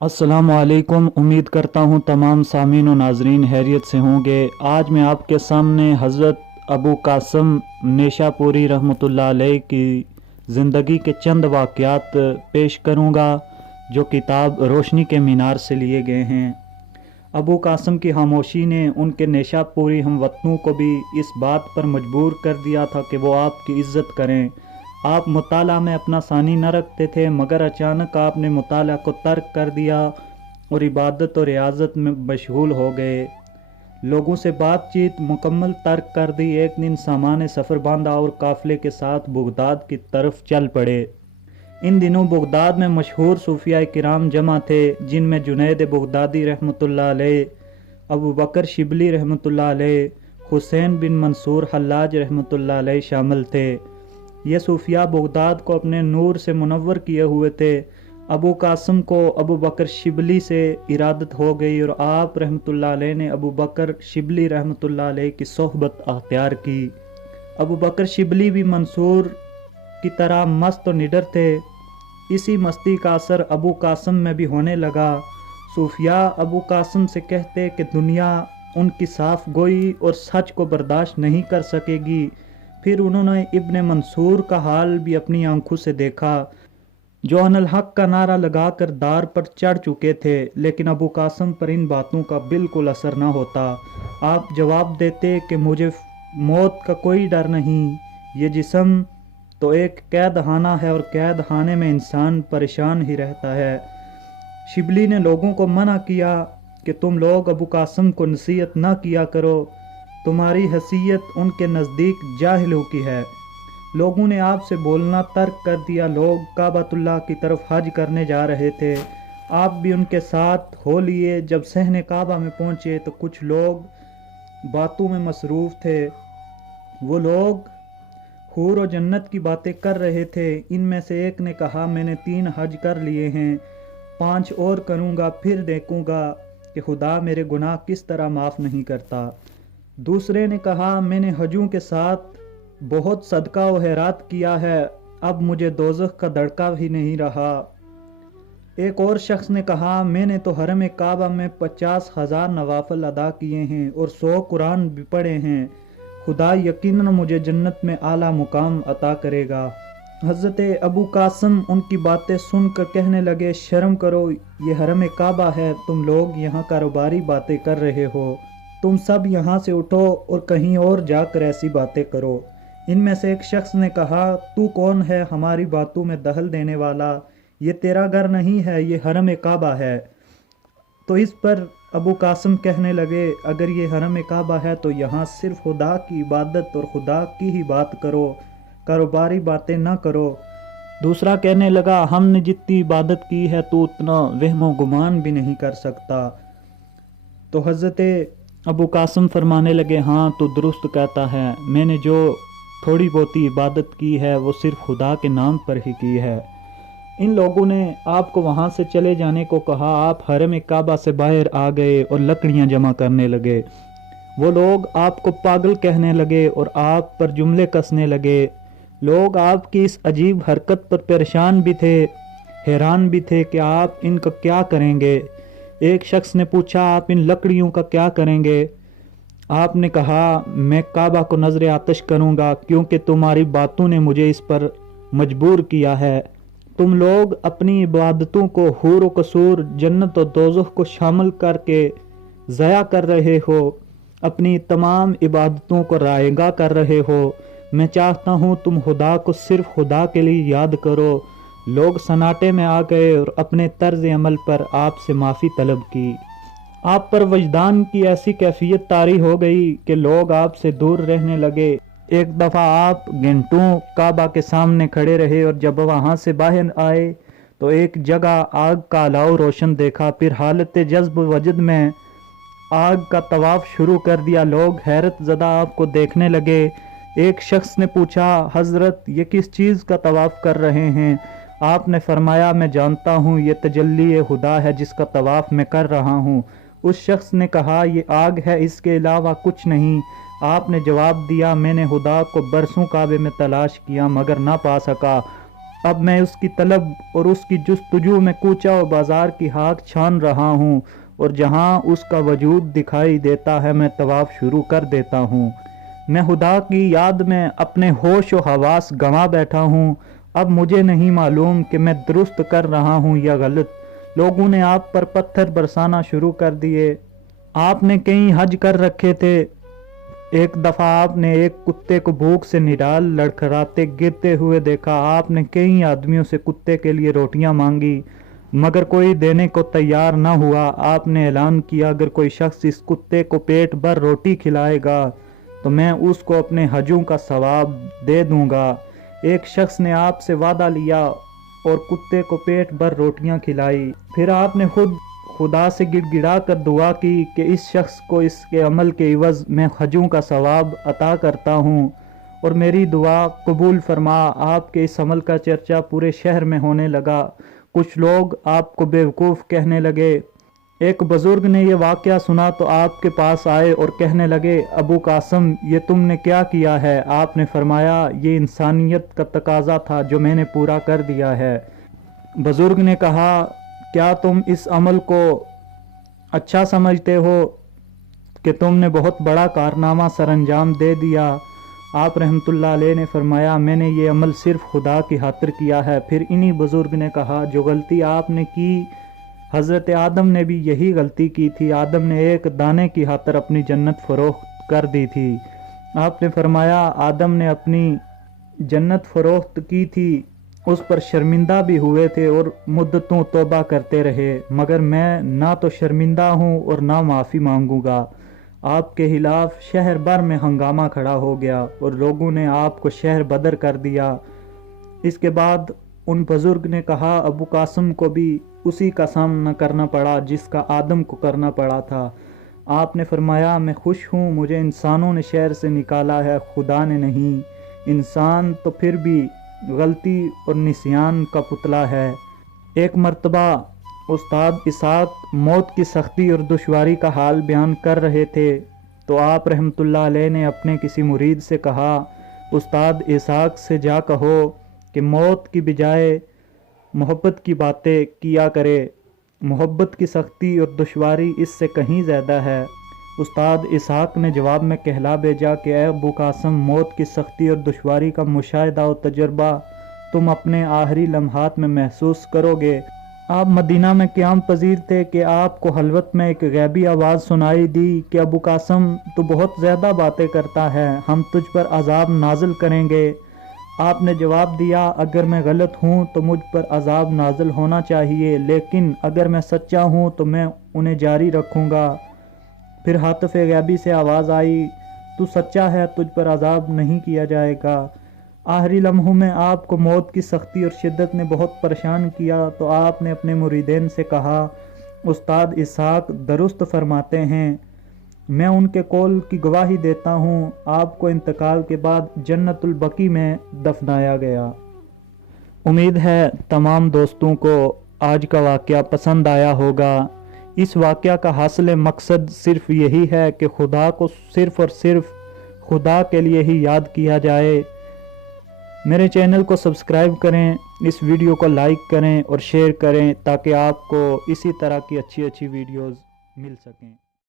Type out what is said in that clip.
अस्सलाम वालेकुम। उम्मीद करता हूँ तमाम सामीन व नाजरीन हैरियत से होंगे। आज मैं आपके सामने हज़रत अबू कासम नेशापुरी रहमतुल्लाह अलैह की ज़िंदगी के चंद वाक़यात पेश करूँगा जो किताब रोशनी के मीनार से लिए गए हैं। अबू कासम की खामोशी ने उनके नेशापुरी हमवतनों को भी इस बात पर मजबूर कर दिया था कि वो आपकी इज़्ज़त करें। आप मुताला में अपना सानी न रखते थे, मगर अचानक आपने मुताला को तर्क कर दिया और इबादत और रियाजत में मशगूल हो गए। लोगों से बातचीत मुकम्मल तर्क कर दी। एक दिन सामान सफ़र बांधा और काफ़िले के साथ बगदाद की तरफ चल पड़े। इन दिनों बगदाद में मशहूर सूफिया किराम जमा थे, जिनमें जुनैद बगदादी रहमतुल्लाह अलैह, अबू बकर शिबली रहमतुल्लाह अलैह, हुसैन बिन मंसूर हल्लाज रहमतुल्लाह अलैह शामिल थे। ये सूफिया बगदाद को अपने नूर से मुनव्वर किए हुए थे। अबू कासम को अबू बकर शिबली से इरादत हो गई और आप रहमतुल्लाह अलैह ने अबू बकर शिबली रहमतुल्लाह अलैह की सोहबत अख्तियार की। अबू बकर शिबली भी मंसूर की तरह मस्त और निडर थे। इसी मस्ती का असर अबू कासम में भी होने लगा। सूफिया अबू कासम से कहते कि दुनिया उनकी साफ गोई और सच को बर्दाश्त नहीं कर सकेगी। फिर उन्होंने इब्ने मंसूर का हाल भी अपनी आंखों से देखा, जो अनल हक का नारा लगाकर दार पर चढ़ चुके थे, लेकिन अबू कासम पर इन बातों का बिल्कुल असर न होता। आप जवाब देते कि मुझे मौत का कोई डर नहीं, ये जिस्म तो एक कैद खाना है और कैद खाने में इंसान परेशान ही रहता है। शिबली ने लोगों को मना किया कि तुम लोग अबू कासम को नसीहत न किया करो, तुम्हारी हैसियत उनके नज़दीक जाहिलों की है। लोगों ने आपसे बोलना तर्क कर दिया। लोग काबतुल्लाह की तरफ हज करने जा रहे थे, आप भी उनके साथ हो लिए। जब सहने काबा में पहुँचे तो कुछ लोग बातों में मसरूफ़ थे। वो लोग हूर और जन्नत की बातें कर रहे थे। इनमें से एक ने कहा, मैंने 3 हज कर लिए हैं, 5 और करूँगा, फिर देखूँगा कि खुदा मेरे गुनाह किस तरह माफ़ नहीं करता। दूसरे ने कहा, मैंने हजों के साथ बहुत सदका व खैरात किया है, अब मुझे दोज़ख का दड़का भी नहीं रहा। एक और शख्स ने कहा, मैंने तो हरम काबा में 50,000 नवाफिल अदा किए हैं और 100 कुरान भी पढ़े हैं, खुदा यकीनन मुझे जन्नत में आला मुकाम अता करेगा। हज़रत अबू कासम उनकी बातें सुनकर कहने लगे, शर्म करो, ये हरम काबा है, तुम लोग यहाँ कारोबारी बातें कर रहे हो। तुम सब यहाँ से उठो और कहीं और जाकर ऐसी बातें करो। इनमें से एक शख्स ने कहा, तू कौन है हमारी बातों में दखल देने वाला? ये तेरा घर नहीं है, ये हरम काबा है। तो इस पर अबू कासम कहने लगे, अगर ये हरम काबा है तो यहाँ सिर्फ खुदा की इबादत और खुदा की ही बात करो, कारोबारी बातें ना करो। दूसरा कहने लगा, हमने जितनी इबादत की है तो उतना वहमो गुमान भी नहीं कर सकता। तो हज़रत अबू कासम फरमाने लगे, हाँ तो दुरुस्त कहता है, मैंने जो थोड़ी बहुती इबादत की है वो सिर्फ खुदा के नाम पर ही की है। इन लोगों ने आपको वहाँ से चले जाने को कहा। आप हरम काबा से बाहर आ गए और लकड़ियाँ जमा करने लगे। वो लोग आपको पागल कहने लगे और आप पर जुमले कसने लगे। लोग आपकी इस अजीब हरकत पर परेशान भी थे, हैरान भी थे कि आप इनका क्या करेंगे। एक शख्स ने पूछा, आप इन लकड़ियों का क्या करेंगे? आपने कहा, मैं काबा को नजर आतिश करूँगा, क्योंकि तुम्हारी बातों ने मुझे इस पर मजबूर किया है। तुम लोग अपनी इबादतों को हूर व कसूर, जन्नत और दोज़ख को शामिल करके ज़या कर रहे हो, अपनी तमाम इबादतों को रायगा कर रहे हो। मैं चाहता हूँ तुम खुदा को सिर्फ खुदा के लिए याद करो। लोग सन्नाटे में आ गए और अपने तर्ज अमल पर आपसे माफ़ी तलब की। आप पर वजदान की ऐसी कैफियत तारी हो गई कि लोग आपसे दूर रहने लगे। एक दफ़ा आप घंटों काबा के सामने खड़े रहे और जब वहाँ से बाहर आए तो एक जगह आग का अलाव रोशन देखा। फिर हालत जज्ब वजद में आग का तवाफ शुरू कर दिया। लोग हैरत ज़दा आपको देखने लगे। एक शख्स ने पूछा, हज़रत ये किस चीज़ का तवाफ कर रहे हैं? आपने फरमाया, मैं जानता हूँ ये तजल्ली खुदा है जिसका तवाफ मैं कर रहा हूँ। उस शख्स ने कहा, ये आग है, इसके अलावा कुछ नहीं। आपने जवाब दिया, मैंने खुदा को बरसों काबे में तलाश किया मगर ना पा सका। अब मैं उसकी तलब और उसकी जुस्तजू में कूचा और बाजार की हाँक छान रहा हूँ, और जहाँ उसका वजूद दिखाई देता है मैं तवाफ शुरू कर देता हूँ। मैं खुदा की याद में अपने होश व हवास गंवा बैठा हूँ। अब मुझे नहीं मालूम कि मैं दुरुस्त कर रहा हूँ या गलत। लोगों ने आप पर पत्थर बरसाना शुरू कर दिए। आपने कई हज कर रखे थे। एक दफ़ा आपने एक कुत्ते को भूख से निडाल लड़खड़ाते गिरते हुए देखा। आपने कई आदमियों से कुत्ते के लिए रोटियां मांगी, मगर कोई देने को तैयार न हुआ। आपने ऐलान किया, अगर कोई शख्स इस कुत्ते को पेट भर रोटी खिलाएगा तो मैं उसको अपने हजों का सवाब दे दूंगा। एक शख्स ने आपसे वादा लिया और कुत्ते को पेट भर रोटियां खिलाई। फिर आपने खुदा से गिड़गिड़ा कर दुआ की कि इस शख्स को इसके अमल के इवज़ मैं हजों का सवाब अता करता हूँ और मेरी दुआ कबूल फरमा। आपके इस अमल का चर्चा पूरे शहर में होने लगा। कुछ लोग आपको बेवकूफ़ कहने लगे। एक बुज़ुर्ग ने यह वाक़या सुना तो आपके पास आए और कहने लगे, अबू कासम, ये तुमने क्या किया है? आपने फरमाया, ये इंसानियत का तकाज़ा था जो मैंने पूरा कर दिया है। बुज़ुर्ग ने कहा, क्या तुम इस अमल को अच्छा समझते हो कि तुमने बहुत बड़ा कारनामा सरअंजाम दे दिया? आप रहमतुल्लाह अलैह ने फरमाया, मैंने ये अमल सिर्फ खुदा की खातिर किया है। फिर इन्हीं बुज़ुर्ग ने कहा, जो गलती आपने की, हज़रत आदम ने भी यही गलती की थी। आदम ने एक दाने की खातिर अपनी जन्नत फ़रोख्त कर दी थी। आपने फरमाया, आदम ने अपनी जन्नत फ़रोख्त की थी, उस पर शर्मिंदा भी हुए थे और मुद्दतों तौबा करते रहे, मगर मैं ना तो शर्मिंदा हूँ और ना माफ़ी मांगूंगा। आपके खिलाफ शहर भर में हंगामा खड़ा हो गया और लोगों ने आपको शहर बदर कर दिया। इसके बाद उन बुज़ुर्ग ने कहा, अबू कासम को भी उसी का सामना करना पड़ा जिसका आदम को करना पड़ा था। आपने फरमाया, मैं खुश हूँ, मुझे इंसानों ने शहर से निकाला है, खुदा ने नहीं। इंसान तो फिर भी गलती और निस्यान का पुतला है। एक मर्तबा उस्ताद इसहाक मौत की सख्ती और दुश्वारी का हाल बयान कर रहे थे तो आप रहमतुल्लाह अलैह ने अपने किसी मुरीद से कहा, उस्ताद इसहाक से जा कहो कि मौत की बजाय मोहब्बत की बातें किया करे। मोहब्बत की सख्ती और दुश्वारी इससे कहीं ज़्यादा है। उस्ताद इसहाक ने जवाब में कहला भेजा कि ऐ अबू कासम, मौत की सख्ती और दुश्वारी का मुशाहिदा और तजर्बा तुम अपने आखिरी लम्हात में महसूस करोगे। आप मदीना में क़याम पजीर थे कि आपको हलवत में एक गैबी आवाज़ सुनाई दी कि अबू कासम, तू बहुत ज़्यादा बातें करता है, हम तुझ पर अजाब नाजिल करेंगे। आपने जवाब दिया, अगर मैं गलत हूँ तो मुझ पर अजाब नाजिल होना चाहिए, लेकिन अगर मैं सच्चा हूँ तो मैं उन्हें जारी रखूँगा। फिर हातिफ़ गैबी से आवाज़ आई, तू सच्चा है, तुझ पर अजाब नहीं किया जाएगा। आखिरी लम्हों में आपको मौत की सख्ती और शिद्दत ने बहुत परेशान किया तो आपने अपने मुरीदेन से कहा, उस्ताद इसहाक दुरुस्त फरमाते हैं, मैं उनके कौल की गवाही देता हूँ। आपको इंतकाल के बाद जन्नतुल बकी में दफनाया गया। उम्मीद है तमाम दोस्तों को आज का वाक़या पसंद आया होगा। इस वाक़या का हासिल मकसद सिर्फ यही है कि खुदा को सिर्फ और सिर्फ खुदा के लिए ही याद किया जाए। मेरे चैनल को सब्सक्राइब करें, इस वीडियो को लाइक करें और शेयर करें ताकि आपको इसी तरह की अच्छी अच्छी वीडियोज़ मिल सकें।